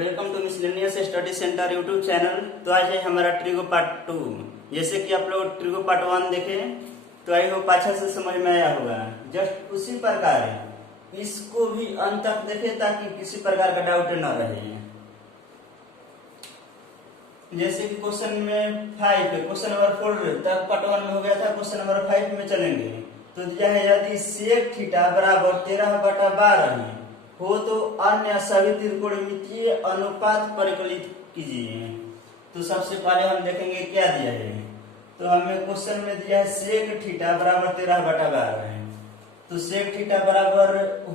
Welcome to miscellaneous study centre YouTube channel. तो आज है हमारा ट्रिगो पार्ट 2। जैसे कि आप लोग ट्रिगो पार्ट 1 देखे तो आई होप अच्छा से समझ में आया होगा। जस्ट उसी प्रकार इसको भी अंत तक देखे ताकि किसी प्रकार का डाउट न रहे। जैसे कि क्वेश्चन में 5 क्वेश्चन नंबर 4 तक पार्ट 1 में हो गया था, क्वेश्चन नंबर 5 में चलेंगे। तो दिया है यदि सेक थीटा बराबर 13/12 हो तो अन्य सभी त्रिकोणमितीय अनुपात परिकलित कीजिए। तो सबसे पहले हम देखेंगे क्या दिया है। तो हमें क्वेश्चन में दिया है सेक थीटा बराबर 13/12 है। तो सेक थीटा बराबर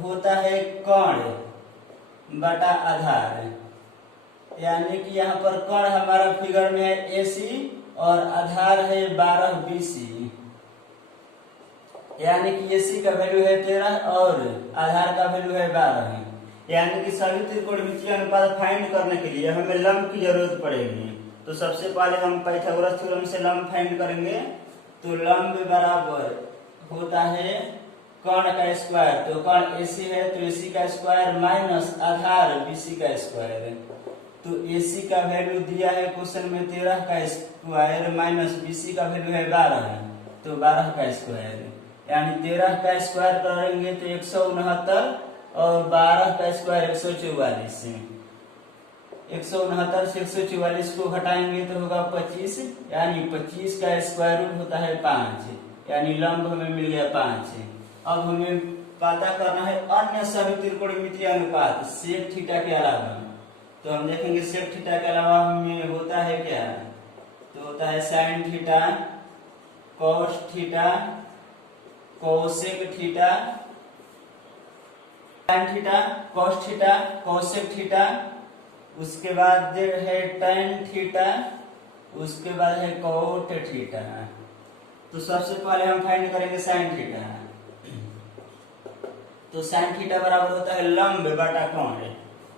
होता है कोण बटा आधार, यानी कि यहाँ पर कोण हमारा फिगर में है AC और आधार है 12 BC, यानी कि AC का वैल्यू है 13 और आधार का वैल्यू है 12 है। यानी कि सभी त्रिकोणमितीय अनुपात फाइंड करने के लिए हमें लंब की जरूरत पड़ेगी। तो सबसे पहले हम पाइथागोरस थ्योरम से लंब फाइंड करेंगे। तो लंब बराबर होता है कोण का स्क्वायर। तो कोण AC है तो AC का स्क्वायर माइनस आधार BC का स्क्वायर। तो AC का वैल्यू दिया है क्वेश्चन में 13 का स्क्वायर माइनस BC का वैल्यू है 12 है, तो 12 का स्क्वायर, यानी 13 का स्क्वायर करेंगे तो 169 और 12 का स्क्वायर 144। 169 से 144 को घटाएंगे तो होगा 25, यानी 25 का स्क्वायर रूट होता है 5, यानी लंब हमें मिल गया 5। अब हमें पता करना है अन्य सभी त्रिकोणमितीय अनुपात सेक थीटा के अलावा। तो हम देखेंगे सेक थीटा के अलावा हमें होता है क्या। तो होता है sine theta, cos theta, cosec theta, sine theta, cos theta, cosec theta, उसके बाद है टेन थीटा, उसके बाद है कोट थीटा। तो सबसे पहले हम फाइंड करेंगे साइन थीटा। तो साइन थीटा बराबर होता है लंब बटा कोण,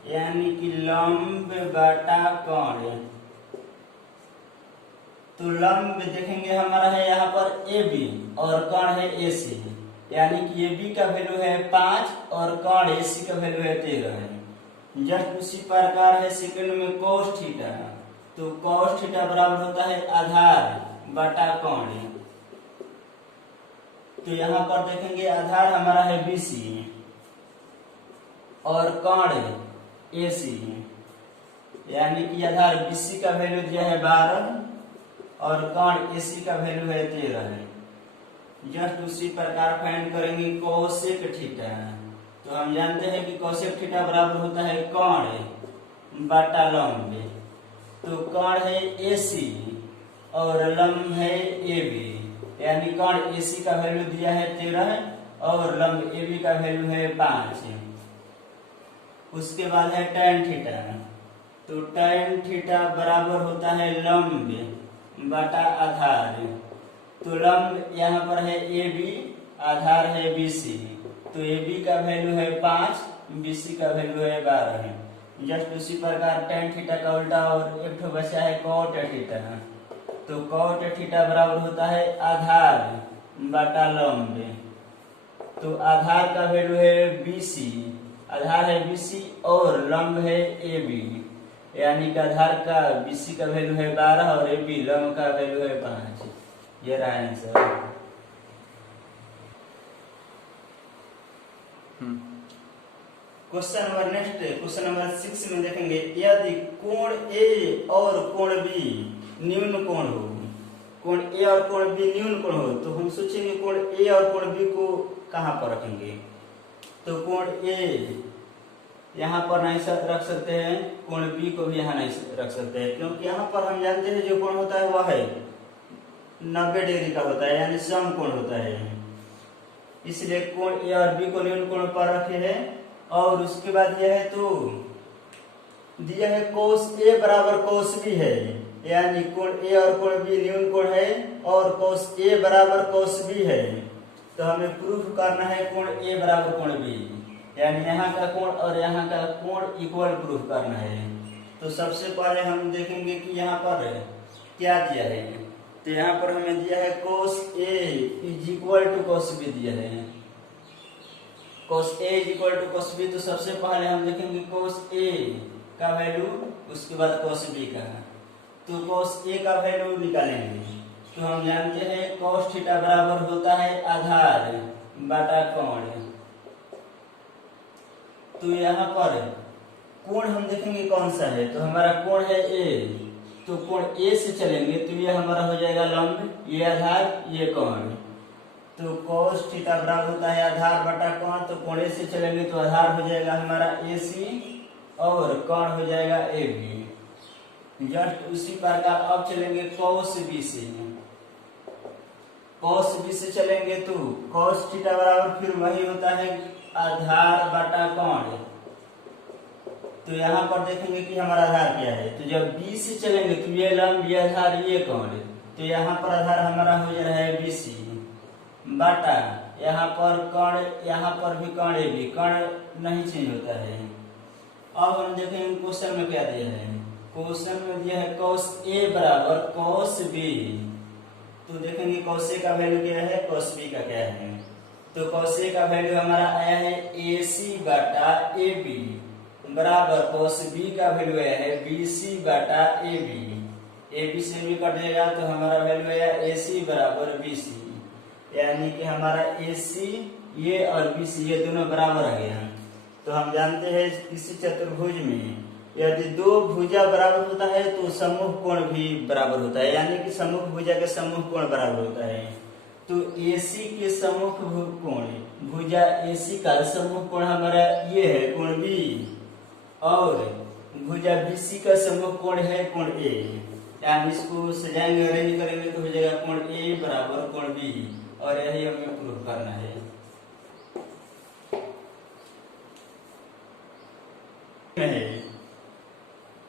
यानी कि लंब बटा कोण। तो लंब देखेंगे हमारा है यहाँ पर AB और कोण है AC, यानी कि AB का वैल्यू है 5 और कोण AC का वैल्यू है 13 है। जस्ट उसी प्रकार है सेकंड में cos थीटा। तो cos थीटा बराबर होता है आधार बटा कोण। तो यहाँ पर देखेंगे आधार हमारा है BC और कोण AC, यानी कि आधार BC का वैल्यू दिया है 12 और कोण AC का वैल्यू है 13 है। जस्ट उसी प्रकार फाइंड करेंगे कोसेक थीटा। तो हम जानते हैं कि कोसेक थीटा बराबर होता है कोण बटा लंब। तो कोण है AC और लंब है AB, यानी कोण AC का वैल्यू दिया है 13 और लंब AB का वैल्यू है 5। उसके बाद है tan थीटा। तो tan थीटा बराबर होता है लंब बटा आधार। तो लंब यहाँ पर है AB, आधार है BC। तो AB का वैल्यू है 5, BC का वैल्यू है 12 है। जस्ट उसी प्रकार tan थीटा का उल्टा और एक ठो बचा है cot थीटा। तो cot थीटा बराबर होता है आधार बटा लंब। तो आधार का वैल्यू है BC, आधार है BC और लंब है AB, यानी कि आधार का BC का वैल्यू है 12 और AB लंब का वैल्यू है 5। ये रहा answer. Question number next, question number 6 में देखेंगे यदि कोण A और कोण B न्यून कोण हो, कोण A और कोण B न्यून कोण हो, तो हम सोचेंगे कोण A और कोण B को कहाँ पर रखेंगे। तो कोण A यहाँ पर नहीं रख सकते हैं, कोण B को भी यहाँ नहीं रख सकते हैं, क्योंकि यहाँ पर हम जानते हैं जो कोण होता है वह है 90 डिग्री का होता है, यानी सम कोण होता है। इसलिए कोण A और B को न्यून कोण पर रखे हैं। और उसके बाद यह है तो दिया है cos A बराबर cos B है, यानी कोण A और कोण B न्यून कोण है और cos A बराबर cos B है। तो हमें प्रूफ करना है कोण A बराबर कोण B, यानी यहाँ का कोण और यहाँ का कोण इक्वल प्रूफ करना है। तो सबसे पहले हम देखेंगे कि यहाँ पर क्या दिया है। तो यहाँ पर हमें दिया है cos A is equal to cos B दिया है। cos A is equal to cos B। तो सबसे पहले हम देखेंगे cos A का वैल्यू, उसके बाद cos b का। तो cos a का वैल्यू निकालेंगे तो हम जानते हैं cos थीटा बराबर होता है आधार बटा कोण। तो यहाँ पर कोण हम देखेंगे कौन सा है, तो हमारा कोण है a, तो कोण a से चलेंगे तो ये हमारा हो जाएगा लंब, ये आधार ये कोण। तो cos थीटा बराबर होता है आधार बटा कोण, तो कोण a से चलेंगे तो आधार हो जाएगा हमारा AC और कोण हो जाएगा AB। जस्ट उसी प्रकार अब चलेंगे cos B से। cos B से चलेंगे तो cos थीटा बराबर फिर वही होता है आधार बटा कोण। तो यहाँ पर देखेंगे कि हमारा आधार क्या है, तो जब B से चलेंगे तो ये लंब ये आधार ये कोण, तो यहाँ पर आधार हमारा हो जा रहा है BC बटा यहाँ पर कोण, यहाँ पर भी कोण AB, कोण नहीं चेंज होता है। अब हम देखेंगे क्वेश्चन में क्या दिया है, क्वेश्चन में दिया है cos A बराबर cos B। तो देखेंगे cos A का वैल्यू क्या है, cos B का क्या है। तो cos A का वैल्यू हमारा आया है AC बटा AB बराबर cos B का वैल्यू आया है BC बटा AB। AB से भी कट जाएगा तो हमारा वैल्यू आया AC बराबर BC, यानी कि हमारा AC ये और BC ये दोनों बराबर आ गया। तो हम जानते हैं किसी चतुर्भुज में यदि दो भुजा बराबर होता है तो समूह कोण भी बराबर होता है, यानी कि समूह भुजा के समूह कोण बराबर होता है। तो AC के समूह कोण भुजा AC का समूह कोण हमारा ये है कोण B, और भुजा BC का समूह कोण है कोण A। यानी इसको सजाएंगे अरेंज करेंगे तो हो जाएगा कोण A बराबर कोण B, और यही हमें प्रूव करना है।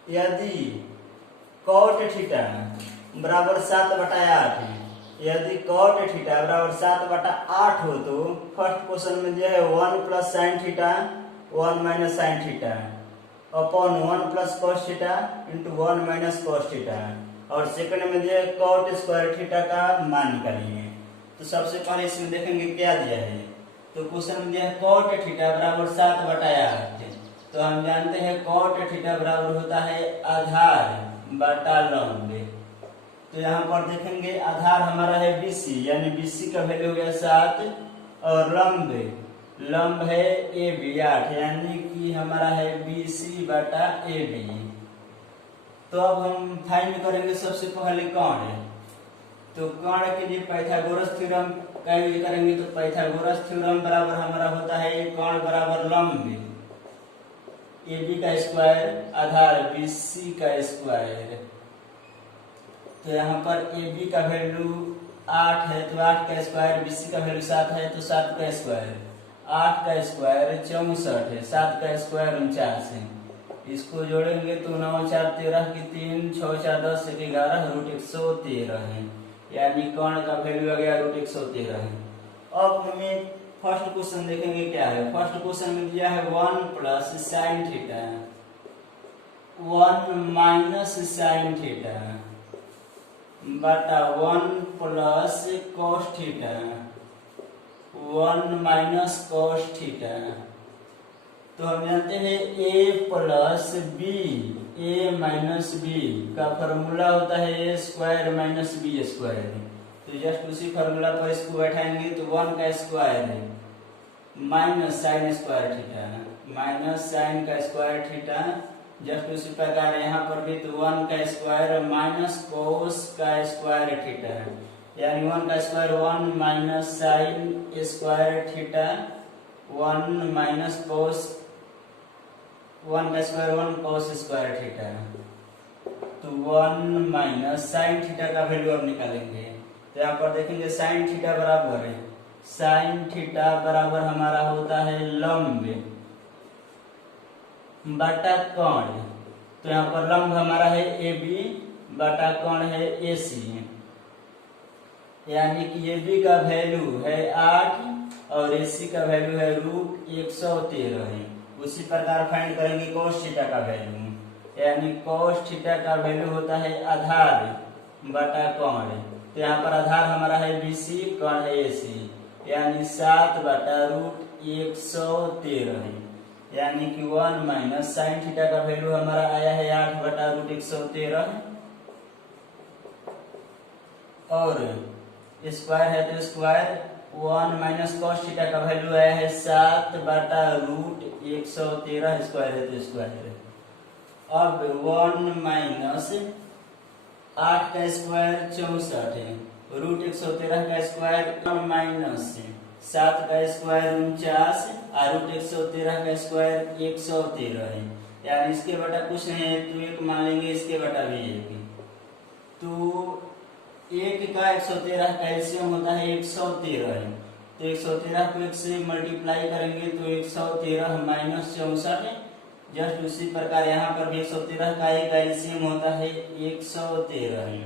यदि cot थीटा बराबर 7/8, यदि cot थीटा बराबर 7/8 हो तो फर्स्ट क्वेश्चन में दिया है 1 plus sine theta 1 minus sine theta upon 1 प्लस cos theta into 1 minus cos theta, और सेकंड में दिया है cot स्क्वायर थीटा का मान निकालिए। तो सबसे पहले इसमें देखेंगे क्या दिया है, तो क्वेश्चन में दिया है cot थीटा बराबर 7/8। तो हम जानते हैं cot थीटा बराबर होता है आधार बटा लंब। तो यहाँ पर देखेंगे आधार हमारा है BC, यानी BC का वैल्यू हो गया 7, और लंब है AB 8, यानी कि हमारा है BC बटा AB। तो अब हम फाइंड करेंगे सबसे पहले कोण। तो कोण के लिए पाइथागोरस थ्योरम का यूज करेंगे, तो पाइथागोरस थ्योरम बराबर हमारा होता है कोण बराबर लंब AB का स्क्वायर आधार BC का स्क्वायर। तो यहाँ पर AB का वैल्यू 8 है तो 8 का स्क्वायर, BC का वैल्यू 7 है तो 7 का स्क्वायर, 8 का स्क्वायर 64 है, 7 का स्क्वायर 49 है। इसको जोड़ेंगे तो 9 4 13 की 3 6 4 10 1 11 रूट 113 है, यानी कोण का वैल्यू आ गया रूट 113 है। अब हमें फर्स्ट क्वेश्चन देखेंगे क्या है। फर्स्ट क्वेश्चन में दिया है 1 plus sine theta 1 minus sine theta बटा 1 प्लस cos theta 1 minus cos theta. तो हम जानते हैं a प्लस b a माइनस b का फॉर्मूला होता है a square minus b square. तो जस्ट उसी फॉर्मूला पर इसको बैठाएंगे तो 1 का square minus sine square theta minus sine का स्क्वायर थीटा, जस्ट उसी प्रकार यहाँ पर भी तो 1 का स्क्वायर माइनस कोस का स्क्वायर थीटा, यानी 1 का square 1 minus sine square theta 1 minus cos 1 का स्क्वायर 1 कोस स्क्वायर थीटा। तो 1 माइनस साइन थीटा का वैल्यू अब निकालेंगे। तो यहाँ पर देखेंगे साइन थीटा बराबर है, साइन थीटा बराबर हमारा होता है लंब बटा कोण। तो यहाँ पर लंब हमारा है AB बटा कोण है AC, यानी कि AB का वैल्यू है 8 और AC का वैल्यू है रूट 113 है। उसी प्रकार फाइंड करेंगे cos थीटा का वैल्यू, यानी cos थीटा का वैल्यू होता है आधार बटा कोण। तो यहाँ पर आधार हमारा है BC, कोण है AC, यानी 7 बटा रूट 113 है। यानी कि 1 माइनस साइन थीटा का वैल्यू हमारा आया है 8/√113 और स्क्वायर है तो स्क्वायर 1 माइनस कॉस थीटा का वैल्यू आया है 7/√113 स्क्वायर है तो स्क्वायर। अब 1 माइनस 8 का स्क्वायर 64 है, √113 का स्क्वायर 1 माइनस 7 का स्क्वायर 49 और √113 का स्क्वायर 113 है, यानी इसके बटा कुछ नहीं है तो एक मान लेंगे, इसके बटा भी एक। तो 1 का 113 का एलसीएम होता है 113 है, तो 113 को 1 से मल्टीप्लाई करेंगे तो 113 माइनस 64। जस्ट उसी प्रकार यहाँ पर भी 113 का एक एलसीएम होता है 113 है,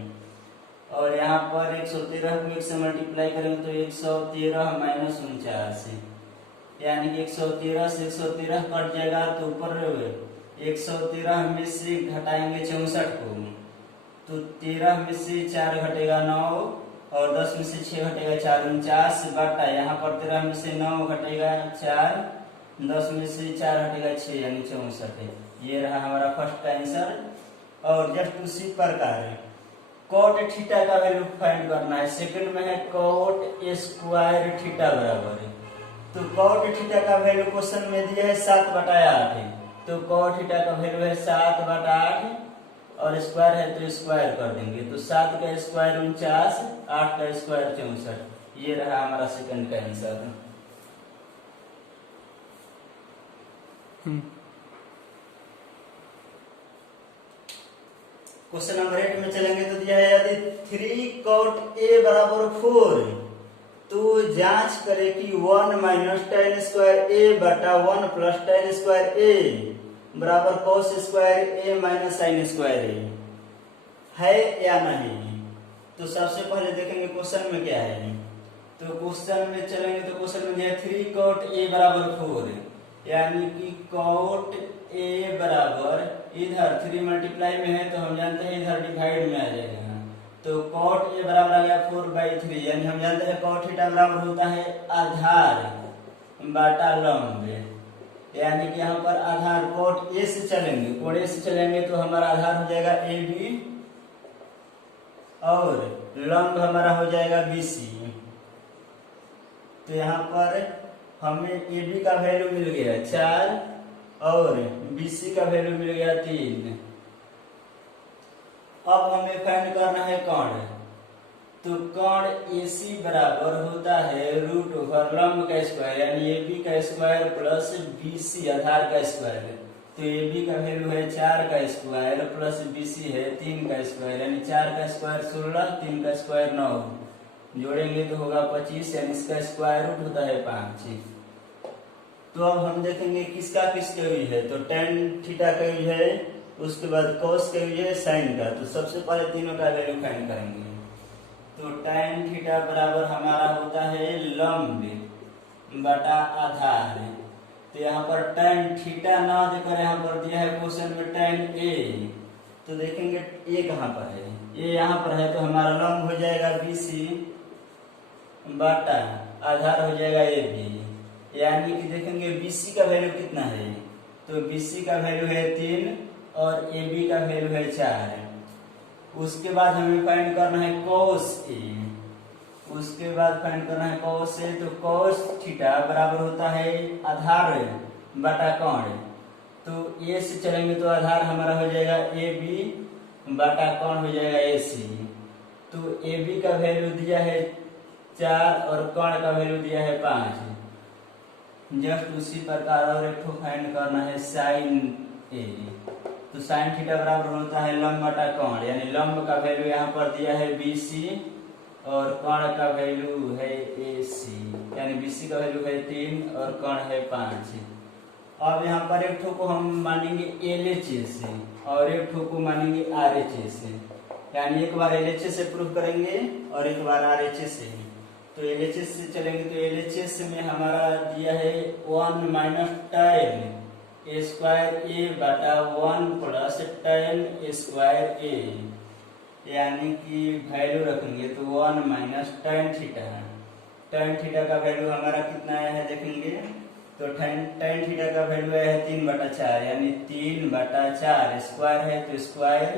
और यहाँ पर 113 को 1 से मल्टीप्लाई करेंगे तो 113 माइनस 49 है, यानी कि 113 से 113 कट जाएगा तो ऊपर 113 में से घटाएंगे 64 को, तो 13 में से 4 घटेगा 9 और 10 में से 6 घटेगा 4, 49 बटा यहाँ पर 13 में से 9 घटेगा 4, 10 में से 4 घटेगा 6 यानी 64 है। ये रहा हमारा फर्स्ट का आंसर। और जस्ट उसी प्रकार कॉट थीटा का वैल्यू फाइंड करना है। सेकंड में है कॉट स्क्वायर थीटा बराबर है, तो कॉट थीटा का वैल्यू क्वेश्चन में दिया है 7/8 है, तो कॉट थीटा का वैल्यू है 7/8 और स्क्वायर है तो स्क्वायर कर देंगे, तो 7 का स्क्वायर 49, 8 का स्क्वायर 64। ये रहा हमारा सेकंड का आंसर। क्वेश्चन नंबर 8 में चलेंगे तो दिया है यदि 3 cot a बराबर 4 तो जांच करें कि 1 माइनस tan स्क्वायर a बटा 1 प्लस tan स्क्वायर a बराबर cos square a minus sine square a है या नहीं। तो सबसे पहले देखेंगे क्वेश्चन में क्या है। तो क्वेश्चन में चलेंगे तो क्वेश्चन में दिया 3 cot a बराबर 4, यानी कि cot a बराबर इधर 3 मल्टीप्लाई में है तो हम जानते हैं इधर डिवाइड में आ जाएगा, तो cot a बराबर आ गया 4/3, यानी हम जानते हैं cot थीटा बराबर होता है आधार बटा लंब, यानी कि यहाँ पर आधार cot a से चलेंगे तो हमारा आधार हो जाएगा AB और लंब हमारा हो जाएगा BC। तो यहाँ पर हमें AB का वैल्यू मिल गया 4 और BC का वैल्यू मिल गया 3। अब हमें फाइंड करना है कर्ण, तो कर्ण AC बराबर होता है √ लंब का स्क्वायर यानी AB का स्क्वायर प्लस BC आधार का स्क्वायर। तो AB का वैल्यू है 4 का स्क्वायर प्लस BC है 3 का स्क्वायर, यानी 4 का स्क्वायर 16, 3 का स्क्वायर 9, जोड़ेंगे तो होगा 25, यानी इसका स्क्वायर रूट होता है 5। तो अब हम देखेंगे किसका किसका यूज है, तो tan थीटा का यूज है, उसके बाद cos का यूज है, साइन का। तो सबसे पहले तीनों का वैल्यू फाइंड करेंगे। तो tan थीटा बराबर हमारा होता है लंब बटा आधार, तो यहाँ पर tan थीटा ना देकर यहाँ पर दिया है क्वेश्चन में tan a, तो देखेंगे a कहाँ पर है, a यहाँ पर है, तो हमारा लंब हो जाएगा BC बटा आधार हो जाएगा AB, यानी कि देखेंगे BC का वैल्यू कितना है, तो BC का वैल्यू है 3 और AB का वैल्यू है 4। उसके बाद हमें फाइंड करना है cos A, तो cos थीटा बराबर होता है आधार बटा कर्ण, तो A से चलेंगे तो आधार हमारा हो जाएगा AB बटा कर्ण हो जाएगा AC। तो AB का वैल्यू दिया है 4 और कर्ण का वैल्यू दिया है 5। जस्ट उसी प्रकार और एक फाइंड करना है साइन A, तो साइन थीटा बराबर होता है लंब बटा कर्ण, यानी लंब का वैल्यू यहाँ पर दिया है BC और कर्ण का वैल्यू है AC, यानी BC का वैल्यू है 3 और कर्ण है 5। अब यहाँ पर एक को हम मानेंगे LHS से और एक को मानेंगे RHS से, यानी एक बार LHS से प्रूफ करेंगे और एक बार RHS से। तो LHS से चलेंगे तो LHS में हमारा दिया है 1 माइनस tan स्क्वायर A बटा 1 प्लस tan स्क्वायर A, यानी कि वैल्यू रखेंगे तो 1 माइनस tan थीटा का वैल्यू हमारा कितना आया है देखेंगे, तो तो टेन थीटा का वैल्यू है 3/4, यानी 3/4 स्क्वायर है तो स्क्वायर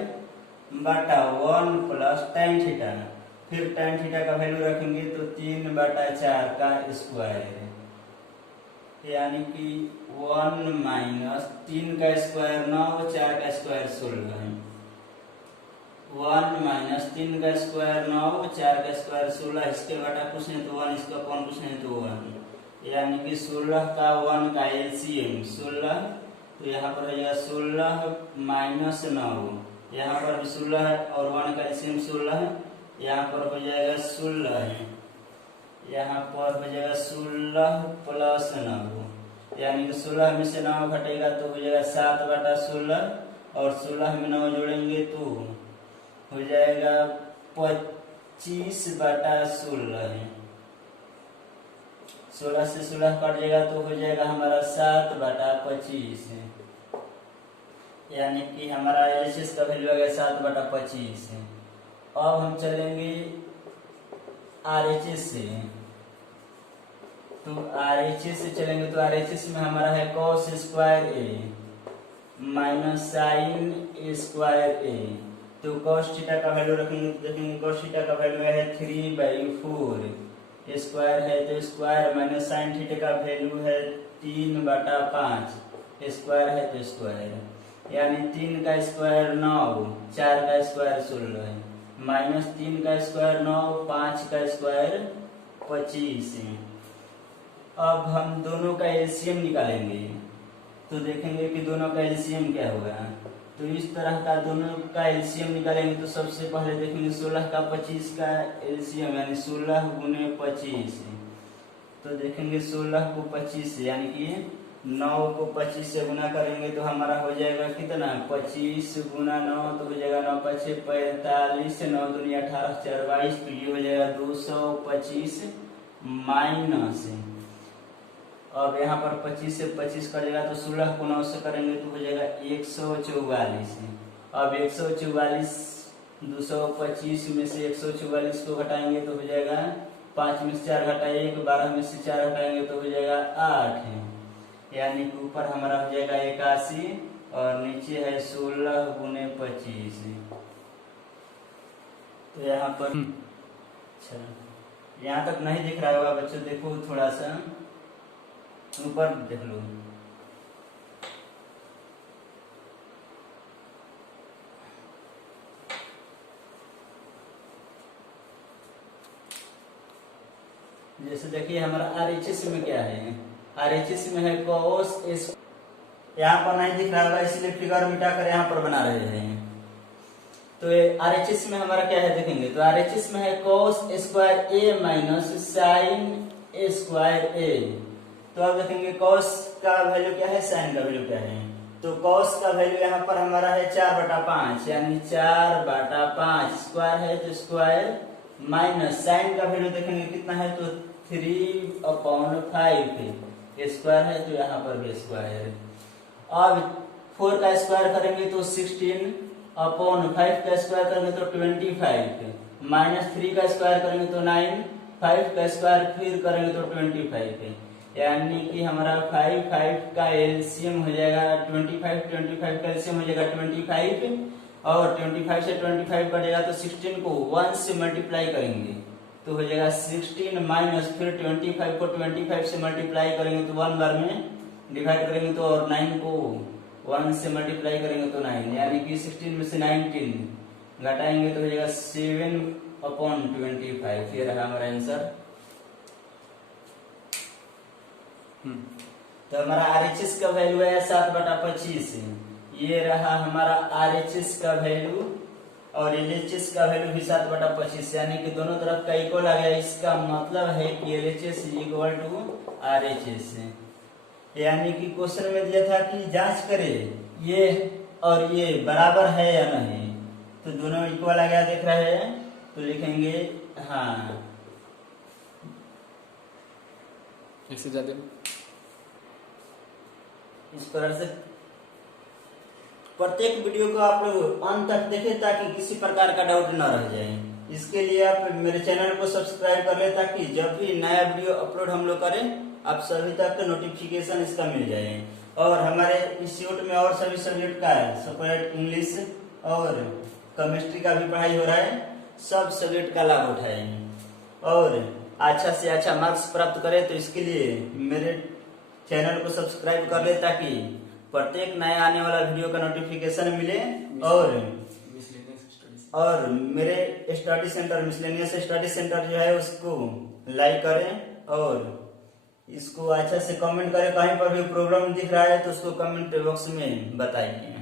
बटा 1 प्लस टेन थीटा। फिर टेन थीटा का वैल्यू रखेंगे तो 3/4 का स्क्वायर, यानी कि 1 माइनस 3 का स्क्वायर 9, 4 का स्क्वायर 16 है। 1 माइनस 3 का स्क्वायर 9, 4 का स्क्वायर 16, इसके बटा कुछ नहीं तो 1, इसका कौन कुछ नहीं तो 1, यानी कि 16 का 1 का एलसीएम 16, तो यहाँ पर हो जाएगा 16 माइनस 9, यहाँ पर भी 16 है और 1 का एलसीएम 16 है, यहाँ पर हो जाएगा 16 है, यहाँ पर हो जाएगा 16 प्लस 9, यानी कि 16 में से 9 घटेगा तो हो जाएगा 7/16, और 16 में 9 जोड़ेंगे तो हो जाएगा 25/16 है। 16 से 16 कट जाएगा तो हो जाएगा हमारा 7/25 है, यानी कि हमारा एलएचएस का वैल्यू आ गया 7/25 है। अब हम चलेंगे आरएचएस से, तो आरएचएस से चलेंगे तो आरएचएस में हमारा है cos स्क्वायर ए माइनस साइन ए स्क्वायर ए, तो cos थीटा का वैल्यू रखेंगे तो देखेंगे cos थीटा का वैल्यू है 3/4, स्क्वायर है तो स्क्वायर, माइनस साइन थीटा का वैल्यू है 3/5, स्क्वायर है तो स्क्वायर, यानी 3 का स्क्वायर 9, 4 का स्क्वायर 16 है, माइनस 3 का स्क्वायर 9, 5 का स्क्वायर 25 है। अब हम दोनों का एलसीएम निकालेंगे तो देखेंगे कि दोनों का एलसीएम क्या होगा। तो इस तरह का दोनों का एलसीएम निकालेंगे तो सबसे पहले देखेंगे 16 का 25 का एलसीएम, यानी 16 गुने 25, तो देखेंगे 16 को 25 यानी कि 9 को 25 से गुना करेंगे तो हमारा हो जाएगा कितना 25 गुना 9, तो हो जाएगा 9 5 45, 9 दूनी 18, 4 22, तो ये हो जाएगा 225 माइनस, अब यहाँ पर 25 से 25 करेगा तो 16 को 9 से करेंगे तो हो जाएगा 144। अब 144 225 में से 144 को घटाएंगे तो हो जाएगा 5 में से 4 घटाए 1, 12 में से 4 घटाएंगे तो हो जाएगा 8, यानी कि ऊपर हमारा हो जाएगा 81 और नीचे है 16 गुने 25। तो यहाँ पर अच्छा यहाँ तक नहीं दिख रहा होगा बच्चों, देखो थोड़ा सा ऊपर देख लो। जैसे देखिए हमारा आरएचएस में क्या है, आरएचएस में है cos s, यहाँ पर नहीं दिख रहा होगा इसलिए फिगर मिटाकर यहाँ पर बना रहे हैं। तो आरएचएस में हमारा क्या है देखेंगे, तो आरएचएस में है cos स्क्वायर ए माइनस साइन ए स्क्वायर ए। तो अब देखेंगे cos का वैल्यू क्या है, साइन का वैल्यू क्या है, तो cos का वैल्यू यहाँ पर हमारा है 4/5, यानी 4/5 स्क्वायर है तो स्क्वायर, माइनस साइन का वैल्यू देखेंगे कितना है तो 3/5 स्क्वायर है तो यहाँ पर भी स्क्वायर। अब 4 का स्क्वायर करेंगे तो 16/5 का स्क्वायर करेंगे तो 25, माइनस 3 का स्क्वायर करेंगे तो 9, 5 का स्क्वायर फिर करेंगे तो 25, यानी कि हमारा 5 का एलसीएम हो जाएगा 25 का एलसीएम हो जाएगा 25, और 25 से 25 कटेगा तो 16 को 1 से मल्टीप्लाई करेंगे तो हो जाएगा 16, माइनस फिर 25 को 25 से मल्टीप्लाई करेंगे तो 1 बार में डिवाइड करेंगे तो, और 9 को 1 से मल्टीप्लाई करेंगे तो 9, यानी कि 16 में से 19 घटाएंगे तो हो जाएगा 7/25। ये रहा हमारा आंसर। तो हमारा आरएचएस का वैल्यू है 7/25, ये रहा हमारा आरएचएस का वैल्यू, और एलएचएस का वैल्यू भी 7/25, यानी कि दोनों तरफ का इक्वल आ गया। इसका मतलब है कि एलएचएस इक्वल टू आरएचएस, यानी कि क्वेश्चन में दिया था कि जांच करे ये और ये बराबर है या नहीं, तो दोनों इक्वल आ गया देख रहे हैं, तो लिखेंगे हाँ। इससे ज्यादा इस तरह से प्रत्येक वीडियो को आप लोग अंत तक देखें ताकि किसी प्रकार का डाउट न रह जाए। इसके लिए आप मेरे चैनल को सब्सक्राइब कर ले ताकि जब भी नया वीडियो अपलोड हम लोग करें आप सभी तक नोटिफिकेशन इसका मिल जाए। और हमारे इंस्टीट्यूट में और सभी सब्जेक्ट का सेपरेट इंग्लिश और केमिस्ट्री का भी पढ़ाई हो रहा है। सब सब्जेक्ट का लाभ उठाएं और अच्छा से अच्छा मार्क्स प्राप्त करें। तो इसके लिए मेरे चैनल को सब्सक्राइब कर ले ताकि प्रत्येक नया आने वाला वीडियो का नोटिफिकेशन मिले। और मेरे study centre miscellaneous study centre जो है उसको लाइक करें और इसको अच्छा से कमेंट करें। कहीं पर भी प्रॉब्लम दिख रहा है तो उसको कमेंट बॉक्स में बताइए।